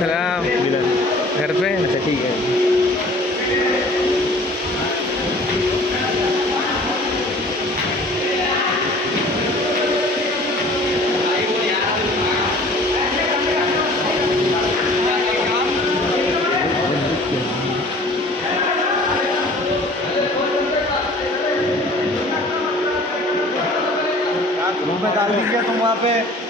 सलाम। घर पे? अच्छा ठीक है। मुँह में डाल दीजिए तुम वहाँ पे।